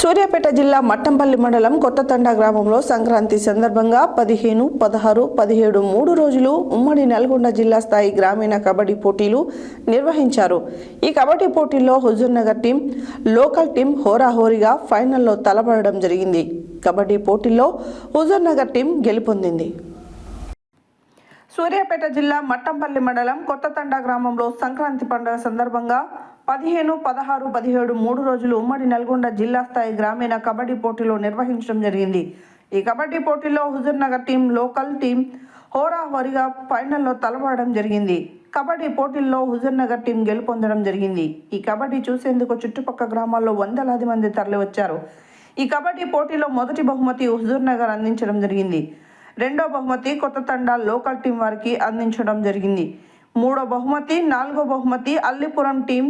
సూర్యాపేట జిల్లా మట్టంపల్లి మండలం కొత్తతండా గ్రామంలో సంక్రాంతి సందర్భంగా 15, 16, 17 3 రోజులు ఉమ్మడి నల్గొండ జిల్లా స్థాయి గ్రామీణ కబడ్డీ పోటీలు నిర్వహించారు. ఈ కబడ్డీ పోటీల్లో హుజూర్నగర్ టీం, లోకల్ టీం హోరాహోరీగా ఫైనల్లో తలపడడం జరిగింది. కబడ్డీ పోటీల్లో హుజూర్నగర్ టీం గెలుపొందింది. సూర్యాపేట జిల్లా మట్టంపల్లి మండలం కొత్తతండా గ్రామంలో సంక్రాంతి పండుగ సందర్భంగా 15, 16, 17 3 రోజులు ఉమ్మడి నల్గొండ జిల్లా స్థాయి గ్రామీణ కబడ్డీ పోటీలు నిర్వహించడం జరిగింది. ఈ కబడ్డీ పోటీల్లో హుజూర్నగర్ టీం, లోకల్ టీం హోరాహోరీగా ఫైనల్లో తలపడడం జరిగింది. కబడ్డీ పోటీల్లో హుజూర్నగర్ టీం గెలుపొందడం జరిగింది. ఈ కబడ్డీ చూసేందుకు చుట్టుపక్కల గ్రామాల్లో వందలాది మంది తరలివచ్చారు. ఈ కబడ్డీ పోటీలో మొదటి బహుమతి హుజూర్నగర్ అందించడం జరిగింది. రెండో బహుమతి కొత్తతండా లోకల్ టీం వారికి అందించడం జరిగింది. మూడో బహుమతి, నాలుగో బహుమతి అల్లిపురం టీం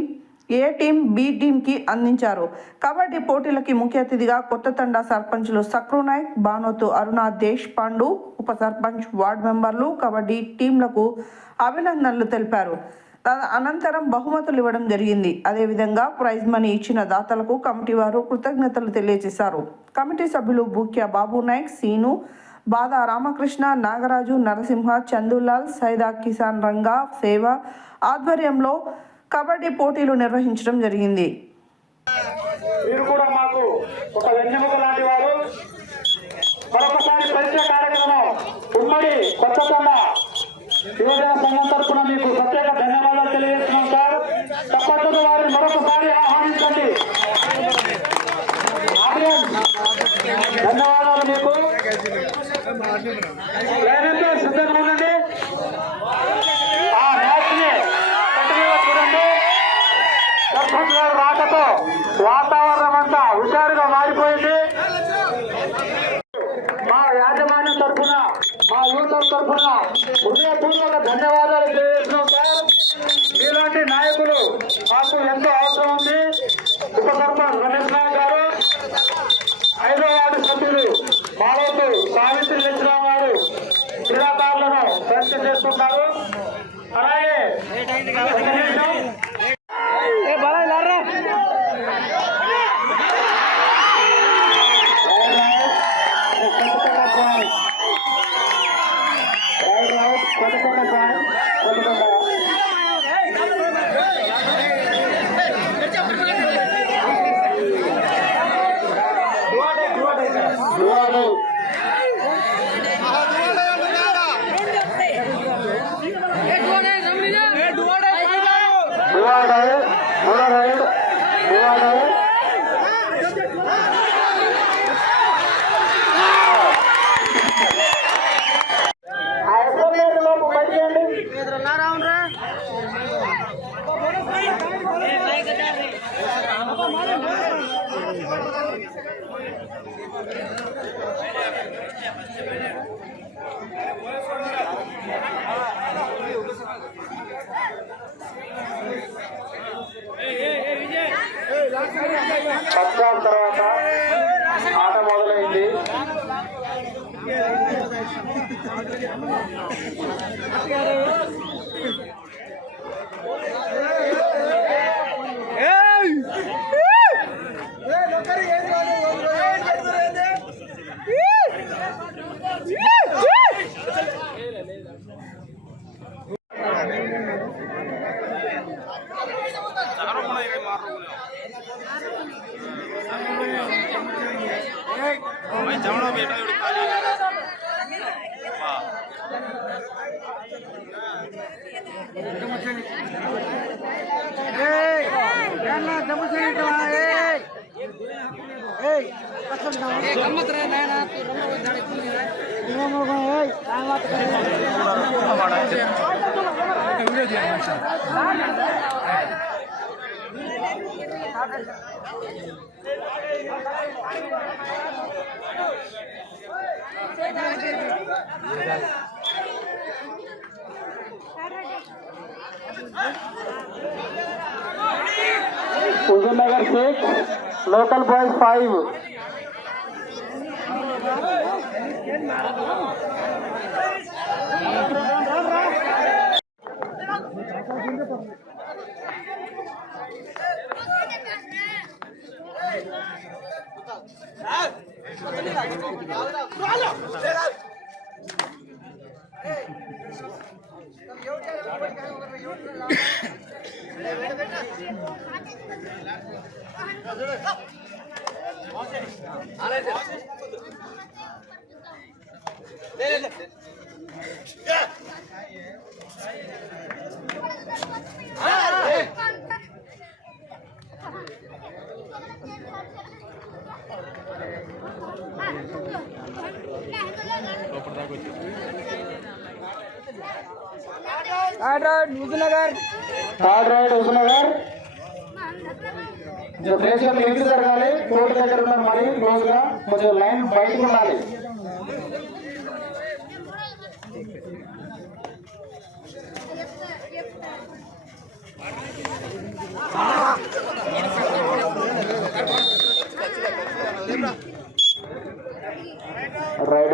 ఏ టీం, బి టీంకి అందించారు. కబడ్డీ పోటీలకి ముఖ్య అతిథిగా కొత్తతండా సర్పంచ్లు సక్రునాయక్, బానోతు అరుణ, దేశ్ పాండు, ఉప సర్పంచ్, వార్డు మెంబర్లు కబడ్డీ టీంలకు అభినందనలు తెలిపారు. అనంతరం బహుమతులు ఇవ్వడం జరిగింది. అదేవిధంగా ప్రైజ్ మనీ ఇచ్చిన దాతలకు కమిటీ వారు కృతజ్ఞతలు తెలియజేశారు. కమిటీ సభ్యులు బూక్యా బాబు నాయక్, సీను, బాదా రామకృష్ణ, నాగరాజు, నరసింహ, చందులాల్, సైదా కిసాన్ రంగా సేవ ఆధ్వర్యంలో కబడ్డీ పోటీలు నిర్వహించడం జరిగింది. మీరు కూడా మాకు ఒక వెన్నెముక లాంటి వారు. మరొకసారి పరిచయ కార్యక్రమం ఉమ్మడి కొత్తతండా యువజన సంఘం తరఫున మీకు ప్రత్యేక ధన్యవాదాలు తెలియజేస్తున్నాం సార్. తప్పకుండా వారిని మరొకసారి ఆహ్వానించండి. ధన్యవాదాలు మీకు. లేదంటే సిద్ధంగా ఉండండి. ఆ మ్యాచ్ ని కంటిన్యూగా చూడండి. సర్పంచ్ గారు రాకతో వాతావరణం అంతా హుషారుగా మారిపోయింది. మా యాజమాన్యం తరఫున, మా యూత్ తరఫున హృదయపూర్వక ధన్యవాదాలు తెలియజేస్తున్నాం సార్. ఇలాంటి నాయకులు మాకు ఎంతో అవసరం ఉంది. ఉప సర్పంచ్ రమేష్ నాయక్ గారు, 5వ వార్డు సభ్యులు బాలోతు సావిత్రి లక్ష్మణ గారు క్రీడాకారులను పరిచయం చేసుకుంటారు. అలాగే పక్షాల తర్వాత ఆట మొదలైంది. Huzurnagar 6, local boys 5. Third raid Huzurnagar ప్రేక్షకులు ఎన్ని జరగాలి కోర్టు దగ్గర ఉన్నారు మరి క్లోజ్ గా కొంచెం లైన్ బయటకు ఉండాలి రైడ్